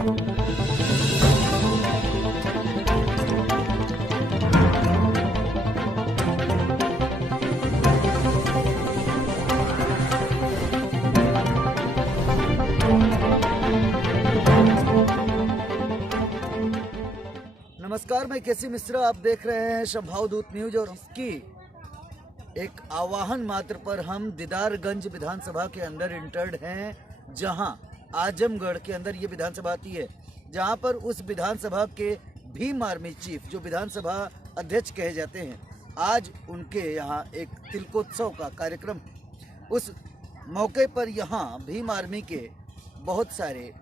नमस्कार, मैं केसी मिश्रा। आप देख रहे हैं संभावदूत न्यूज और इसकी एक आह्वान मात्र पर हम दीदारगंज विधानसभा के अंदर इंटर्ड हैं, जहां आजमगढ़ के अंदर ये विधानसभा आती है, जहां पर उस विधानसभा के भीम आर्मी चीफ जो विधानसभा अध्यक्ष कहे जाते हैं, आज उनके यहाँ एक तिलकोत्सव का कार्यक्रम। उस मौके पर यहाँ भीम आर्मी के बहुत सारे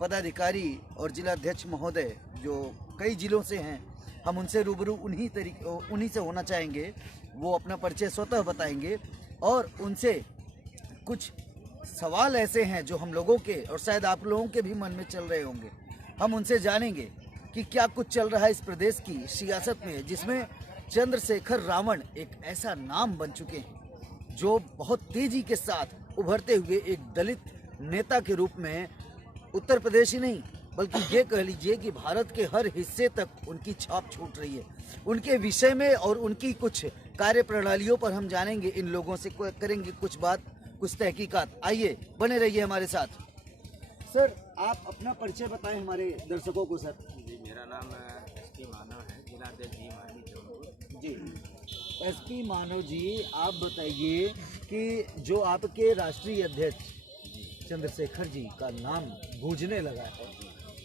पदाधिकारी और जिलाध्यक्ष महोदय जो कई जिलों से हैं, हम उनसे रूबरू उन्हीं से होना चाहेंगे। वो अपना परिचय स्वतः बताएंगे और उनसे कुछ सवाल ऐसे हैं जो हम लोगों के और शायद आप लोगों के भी मन में चल रहे होंगे। हम उनसे जानेंगे कि क्या कुछ चल रहा है इस प्रदेश की सियासत में, जिसमें चंद्रशेखर रावण एक ऐसा नाम बन चुके हैं जो बहुत तेजी के साथ उभरते हुए एक दलित नेता के रूप में उत्तर प्रदेश ही नहीं बल्कि ये कह लीजिए कि भारत के हर हिस्से तक उनकी छाप छूट रही है। उनके विषय में और उनकी कुछ कार्य प्रणालियों पर हम जानेंगे, इन लोगों से करेंगे कुछ बात, कुछ तहकीकात। आइए, बने रहिए हमारे साथ। सर, आप अपना परिचय बताएं हमारे दर्शकों को। सर जी, मेरा नाम एसपी मानव है, जिलाध्यक्ष भीम आर्मी जौनपुर। जी, एसपी मानव जी, आप बताइए कि जो आपके राष्ट्रीय अध्यक्ष चंद्रशेखर जी का नाम गूंजने लगा है,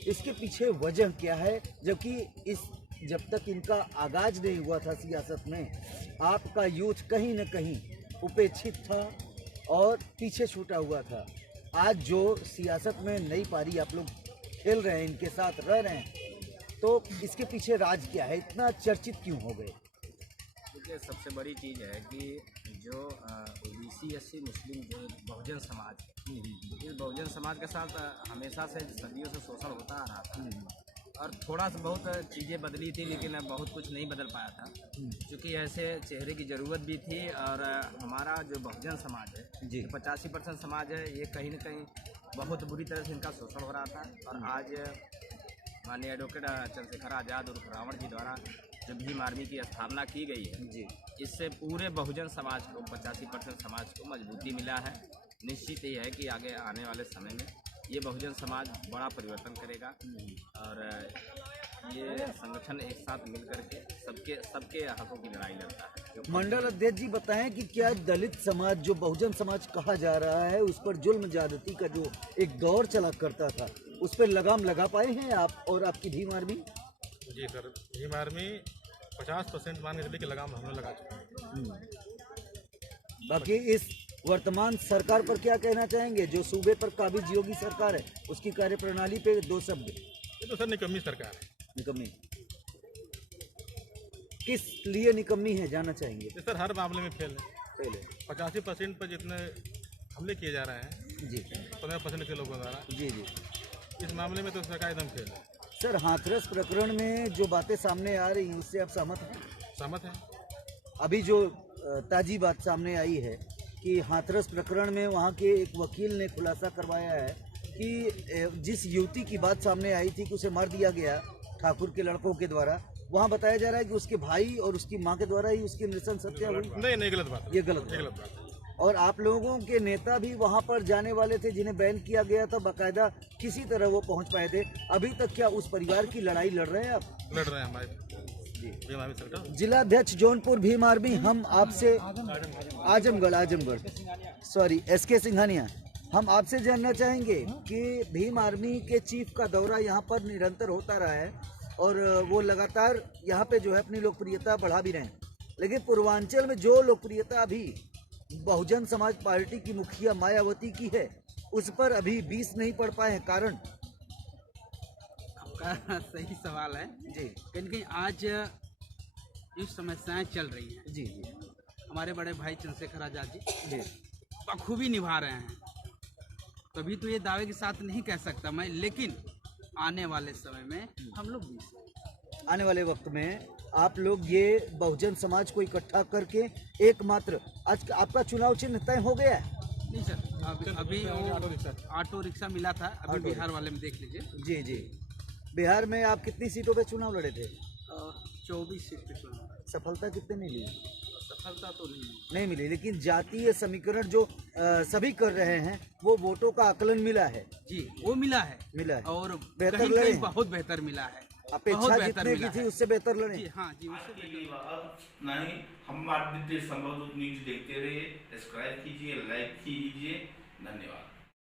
इसके पीछे वजह क्या है? जबकि जब तक इनका आगाज नहीं हुआ था सियासत में, आपका यूथ कहीं न कहीं उपेक्षित था और पीछे छूटा हुआ था। आज जो सियासत में नई पारी आप लोग खेल रहे हैं, इनके साथ रह रहे हैं, तो इसके पीछे राज क्या है? इतना चर्चित क्यों हो गए? देखिए, सबसे बड़ी चीज़ है कि जो ओबीसी एससी मुस्लिम जो बहुजन समाज है, इस बहुजन समाज के साथ हमेशा से सदियों से शोषण होता आ रहा था और थोड़ा सा बहुत चीज़ें बदली थी, लेकिन बहुत कुछ नहीं बदल पाया था, क्योंकि ऐसे चेहरे की ज़रूरत भी थी। और हमारा जो बहुजन समाज है, जो 85% समाज है, ये कहीं ना कहीं बहुत बुरी तरह से इनका शोषण हो रहा था। और आज माननीय एडवोकेट चंद्रशेखर आज़ाद उर्फ रावण जी द्वारा जो भीम आर्मी की स्थापना की गई है जी, इससे पूरे बहुजन समाज को, 85% समाज को मजबूती मिला है। निश्चित ही है कि आगे आने वाले समय में ये बहुजन समाज बड़ा परिवर्तन करेगा और ये संगठन एक साथ मिलकर के सबके हकों की लड़ाई लड़ता है। मंडल अध्यक्ष जी, बताएं कि क्या दलित समाज जो बहुजन समाज कहा जा रहा है, उस पर जुल्म ज्यादती का जो एक दौर चला करता था, उस पर लगाम लगा पाए हैं आप और आपकी भीम आर्मी? जी सर, भीम आर्मी 50% मान के चलिए कि लगाम हमने लगा चुके हैं। बाकी इस वर्तमान सरकार पर क्या कहना चाहेंगे? जो सूबे पर काबिज योगी सरकार है, उसकी कार्यप्रणाली पे दो शब्द। ये तो सर निकम्मी सरकार है। निकम्मी किस लिए निकम्मी है, जानना चाहेंगे? ये सर हर मामले में फेल है। पहले 85% पर जितने हमले किए जा रहे हैं जी, 15% के लोगों द्वारा, जी जी, इस मामले में तो सरकार एकदम फेल है। सर, हाथरस प्रकरण में जो बातें सामने आ रही हैं, उससे आप सहमत हैं? सहमत है। अभी जो ताजी बात सामने आई है कि हाथरस प्रकरण में वहाँ के एक वकील ने खुलासा करवाया है कि जिस युवती की बात सामने आई थी कि उसे मार दिया गया ठाकुर के लड़कों के द्वारा, वहाँ बताया जा रहा है कि उसके भाई और उसकी माँ के द्वारा ही उसकी नृशंस हत्या हुई। नहीं, गलत बात। ये गलत बात है। और आप लोगों के नेता भी वहाँ पर जाने वाले थे, जिन्हें बैन किया गया था, बाकायदा किसी तरह वो पहुँच पाए थे। अभी तक क्या उस परिवार की लड़ाई लड़ रहे हैं आप? लड़ रहे हैं हमारे जिलाध्यक्ष जौनपुर भीम आर्मी। हम आपसे आजमगढ़ सॉरी SK सिंघानिया, हम आपसे जानना चाहेंगे कि भीम आर्मी के चीफ का दौरा यहाँ पर निरंतर होता रहा है और वो लगातार यहाँ पे जो है अपनी लोकप्रियता बढ़ा भी रहे हैं, लेकिन पूर्वांचल में जो लोकप्रियता अभी बहुजन समाज पार्टी की मुखिया मायावती की है, उस पर अभी 20 नहीं पड़ पाए हैं। कारण? आपका सही सवाल है जी। कहीं आज जो समस्याएं चल रही हैं जी जी, हमारे बड़े भाई चंद्रशेखर आज़ाद जी जी बखूबी निभा रहे हैं। कभी तो ये दावे के साथ नहीं कह सकता मैं, लेकिन आने वाले समय में हम लोग भी, आने वाले वक्त में आप लोग ये बहुजन समाज को इकट्ठा करके एकमात्र, आज आपका चुनाव चिन्ह तय हो गया है? नहीं सर, अभी वो ऑटो रिक्शा मिला था, अभी ऑटो बिहार वाले में देख लीजिए। जी जी। बिहार में आप कितनी सीटों पे चुनाव लड़े थे? 24 सीट पे चुनाव। सफलता कितने मिली? सफलता तो नहीं मिली, लेकिन जातीय समीकरण जो सभी कर रहे हैं वो वोटों का आकलन मिला है। जी, वो मिला है मिला है और बेहतर कहीं लड़े कहीं हैं। बहुत बेहतर मिला है, बहुत अपेक्षा बेहतर जितने की मिला थी है। उससे बेहतर लड़े। जी हाँ जी, उससे बेहतर। नहीं, हम संभवदूत न्यूज देखते रहिए, सब्सक्राइब कीजिए, लाइक कीजिए। धन्यवाद।